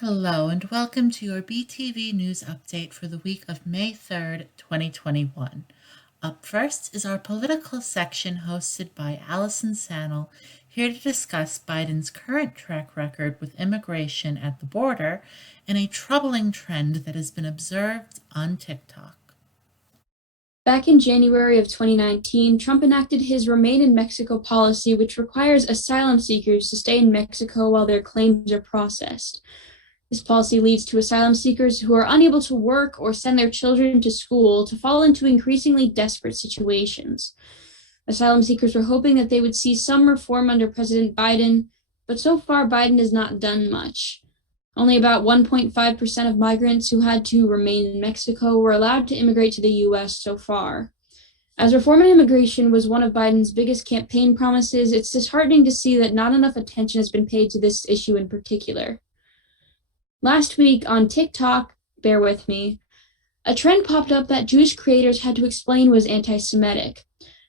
Hello and welcome to your BTV News Update for the week of May 3rd, 2021. Up first is our political section hosted by Allison Sanel, here to discuss Biden's current track record with immigration at the border and a troubling trend that has been observed on TikTok. Back in January of 2019, Trump enacted his Remain in Mexico policy, which requires asylum seekers to stay in Mexico while their claims are processed. This policy leads to asylum seekers who are unable to work or send their children to school to fall into increasingly desperate situations. Asylum seekers were hoping that they would see some reform under President Biden, but so far Biden has not done much. Only about 1.5% of migrants who had to remain in Mexico were allowed to immigrate to the U.S. so far. As reform in immigration was one of Biden's biggest campaign promises, it's disheartening to see that not enough attention has been paid to this issue in particular. Last week on TikTok, bear with me, a trend popped up that Jewish creators had to explain was anti-Semitic.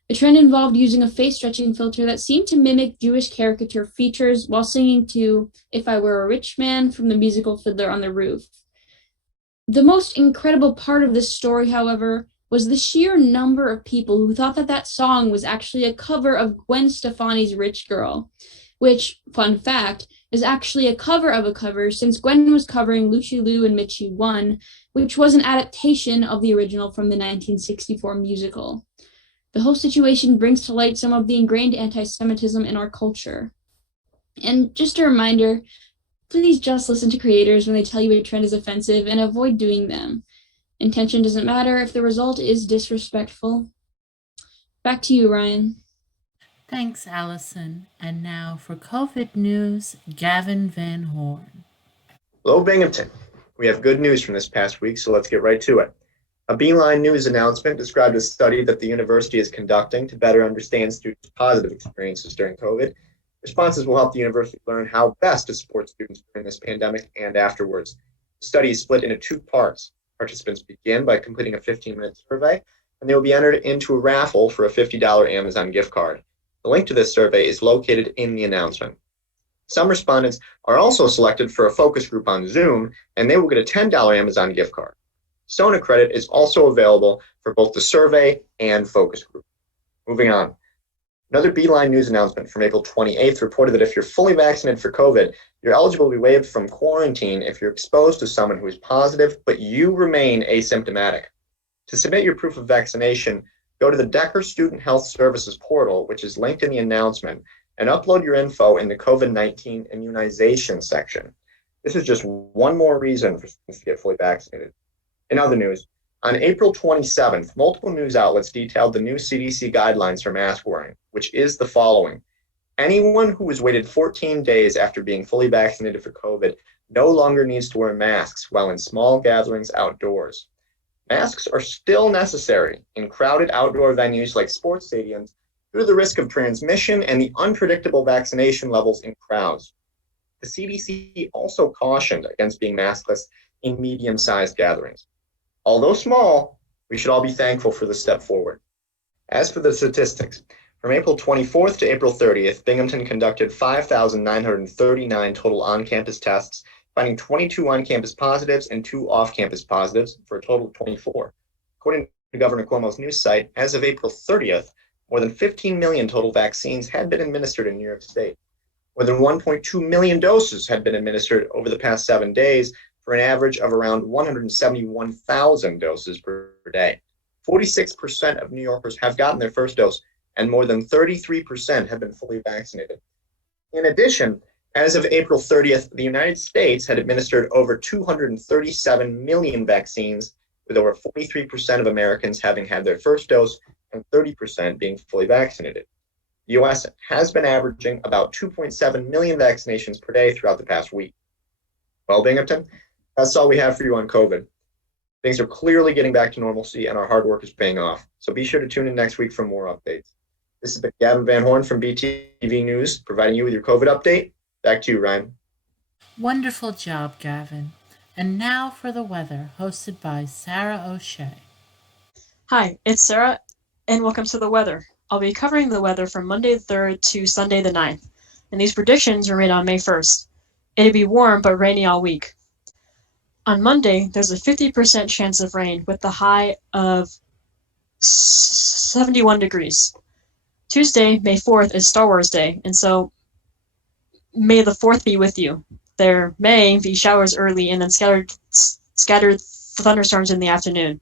The trend involved using a face-stretching filter that seemed to mimic Jewish caricature features while singing to If I Were a Rich Man from the musical Fiddler on the Roof. The most incredible part of this story, however, was the sheer number of people who thought that that song was actually a cover of Gwen Stefani's Rich Girl, which, fun fact, is actually a cover of a cover since Gwen was covering Lucy Liu and Mitchie One, which was an adaptation of the original from the 1964 musical. The whole situation brings to light some of the ingrained anti-Semitism in our culture. And just a reminder, please just listen to creators when they tell you a trend is offensive and avoid doing them. Intention doesn't matter if the result is disrespectful. Back to you, Ryan. Thanks, Allison. And now for COVID news, Gavin VanHorn. Hello, Binghamton. We have good news from this past week, so let's get right to it. A Beeline News announcement described a study that the university is conducting to better understand students' positive experiences during COVID. Responses will help the university learn how best to support students during this pandemic and afterwards. The study is split into two parts. Participants begin by completing a 15-minute survey, and they will be entered into a raffle for a $50 Amazon gift card. The link to this survey is located in the announcement. Some respondents are also selected for a focus group on Zoom, and they will get a $10 Amazon gift card. Sona credit is also available for both the survey and focus group. Moving on. Another Beeline News announcement from April 28th reported that if you're fully vaccinated for COVID, you're eligible to be waived from quarantine if you're exposed to someone who is positive, but you remain asymptomatic. To submit your proof of vaccination, go to the Decker Student Health Services portal, which is linked in the announcement, and upload your info in the COVID-19 immunization section. This is just one more reason for students to get fully vaccinated. In other news, on April 27th, multiple news outlets detailed the new CDC guidelines for mask wearing, which is the following. Anyone who has waited 14 days after being fully vaccinated for COVID no longer needs to wear masks while in small gatherings outdoors. Masks are still necessary in crowded outdoor venues like sports stadiums due to the risk of transmission and the unpredictable vaccination levels in crowds. The CDC also cautioned against being maskless in medium-sized gatherings. Although small, we should all be thankful for this step forward. As for the statistics, from April 24th to April 30th, Binghamton conducted 5,939 total on-campus tests, finding 22 on-campus positives and 2 off-campus positives for a total of 24. According to Governor Cuomo's news site, as of April 30th, more than 15 million total vaccines had been administered in New York State. More than 1.2 million doses had been administered over the past 7 days, for an average of around 171,000 doses per day. 46% of New Yorkers have gotten their first dose, and more than 33% have been fully vaccinated. In addition, as of April 30th, the United States had administered over 237 million vaccines, with over 43% of Americans having had their first dose and 30% being fully vaccinated. The U.S. has been averaging about 2.7 million vaccinations per day throughout the past week. Well, Binghamton, that's all we have for you on COVID. Things are clearly getting back to normalcy and our hard work is paying off. So be sure to tune in next week for more updates. This has been Gavin VanHorn from BTV News, providing you with your COVID update. Back to you, Ryan. Wonderful job, Gavin. And now for the weather, hosted by Sarah O'Shea. Hi, it's Sarah, and welcome to the weather. I'll be covering the weather from Monday the 3rd to Sunday the 9th, and these predictions are made on May 1st. It'll be warm but rainy all week. On Monday, there's a 50% chance of rain with the high of 71 degrees. Tuesday, May 4th, is Star Wars Day, and so may the 4th be with you. There may be showers early and then scattered thunderstorms in the afternoon.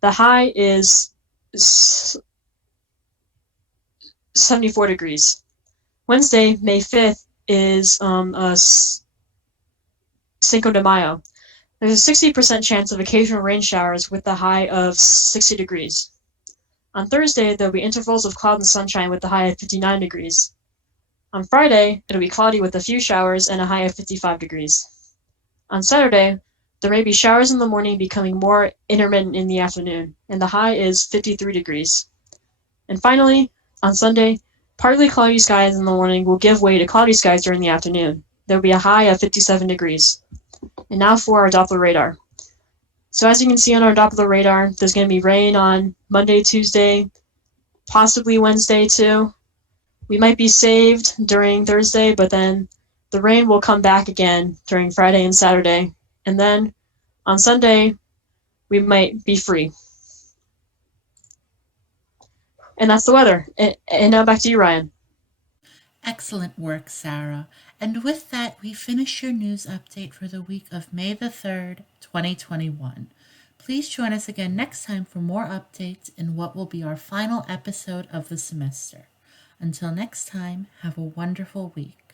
The high is 74 degrees. Wednesday, May 5th, is Cinco de Mayo. There's a 60% chance of occasional rain showers with the high of 60 degrees. On Thursday, there'll be intervals of cloud and sunshine with the high of 59 degrees. On Friday, it'll be cloudy with a few showers and a high of 55 degrees. On Saturday, there may be showers in the morning becoming more intermittent in the afternoon, and the high is 53 degrees. And finally, on Sunday, partly cloudy skies in the morning will give way to cloudy skies during the afternoon. There will be a high of 57 degrees. And now for our Doppler radar. So as you can see on our Doppler radar, there's going to be rain on Monday, Tuesday, possibly Wednesday too. We might be saved during Thursday, but then the rain will come back again during Friday and Saturday. And then on Sunday, we might be free. And that's the weather. And now back to you, Ryan. Excellent work, Sarah. And with that, we finish your news update for the week of May the 3rd, 2021. Please join us again next time for more updates in what will be our final episode of the semester. Until next time, have a wonderful week.